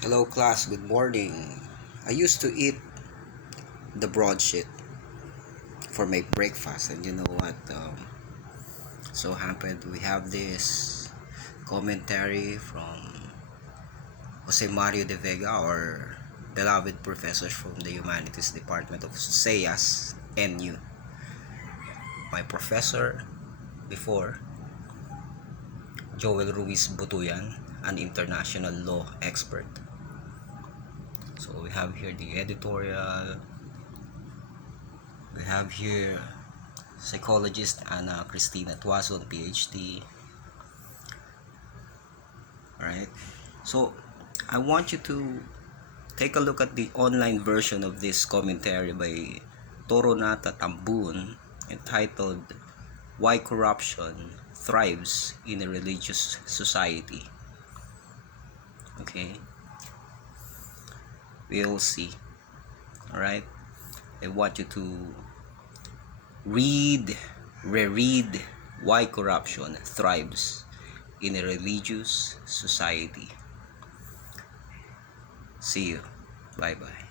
Hello class, good morning. I used to eat the broadsheet for my breakfast, and you know what? So happened we have this commentary from Jose Mario de Vega, our beloved professor from the Humanities Department of SEAS NU. My professor before, Joel Ruiz Butuyan, an international law expert. So we have here the editorial. We have here psychologist Ana Cristina Tuason, PhD. Alright, so I want you to take a look at the online version of this commentary by Toronata Tambun entitled Why Corruption Thrives in a Religious Society. Okay, we'll see. Alright, I want you to reread Why Corruption Thrives in a Religious Society. See you. Bye bye.